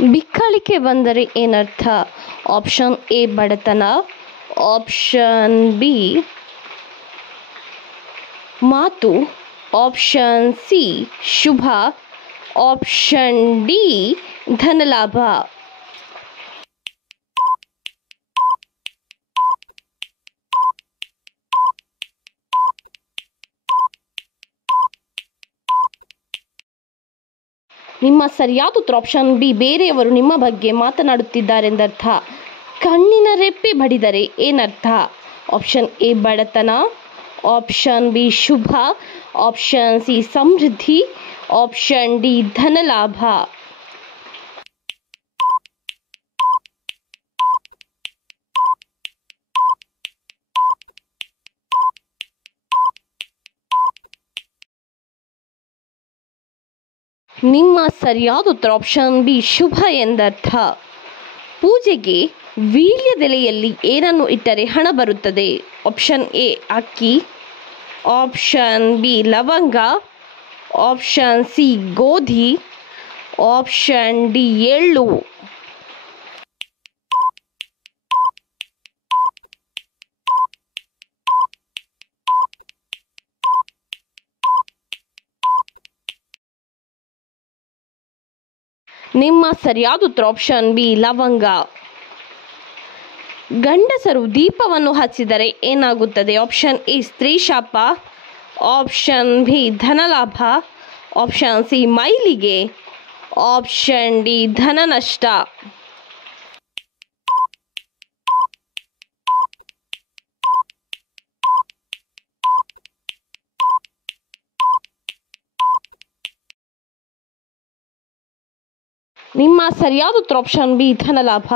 ಬಿಕ್ಕಳಿಕೆ ಬಂದರೆ ಏನರ್ಥ? Option A ಬಡತನ, ಆಪ್ಷನ್ ಬಿ ಮಾತು, ಆಪ್ಷನ್ ಸಿ ಶುಭ, ಆಪ್ಷನ್ ಡಿ ಧನಲಾಭ. ನಿಮ್ಮ ಸರಿಯಾದ ಉತ್ತರ ಆಪ್ಷನ್ ಬಿ. ಬೇರೆಯವರು ನಿಮ್ಮ ಬಗ್ಗೆ ಮಾತನಾಡುತ್ತಿದ್ದಾರೆಂದರ್ಥ. ಕಣ್ಣಿನ ರೆಪ್ಪೆ ಬಡಿದರೆ ಏನರ್ಥ? ಆಪ್ಷನ್ ಎ ಬಡತನ, ಆಪ್ಷನ್ ಬಿ ಶುಭ, ಆಪ್ಷನ್ ಸಿ ಸಮೃದ್ಧಿ, ಆಪ್ಷನ್ ಡಿ ಧನಲಾಭ. ನಿಮ್ಮ ಸರಿಯಾದ ಉತ್ತರ ಆಪ್ಷನ್ ಬಿ ಶುಭ ಎಂದರ್ಥ. ಪೂಜೆಗೆ ವೀಳ್ಯದೆಲೆಯಲ್ಲಿ ಏನನ್ನು ಇಟ್ಟರೆ ಹಣ ಬರುತ್ತದೆ? ಆಪ್ಷನ್ ಎ ಅಕ್ಕಿ, ಆಪ್ಷನ್ ಬಿ ಲವಂಗ, ಆಪ್ಷನ್ ಸಿ ಗೋಧಿ, ಆಪ್ಷನ್ ಡಿ ಎಳ್ಳು. ನಿಮ್ಮ ಸರಿಯಾದ ಉತ್ತರ ಆಪ್ಷನ್ ಬಿ ಲವಂಗ. ಗಂಡಸರು ದೀಪವನ್ನು ಹಚ್ಚಿದರೆ ಏನಾಗುತ್ತದೆ? ಆಪ್ಷನ್ ಎ ಸ್ತ್ರೀ ಶಾಪ, ಆಪ್ಷನ್ ಬಿ ಧನಲಾಭ, ಆಪ್ಷನ್ ಸಿ ಮೈಲಿಗೆ, ಆಪ್ಷನ್ ಡಿ ಧನ ನಷ್ಟ. ನಿಮ್ಮ ಸರಿಯಾದ ಉತ್ತರ ಆಪ್ಷನ್ ಬಿ ಧನಲಾಭ.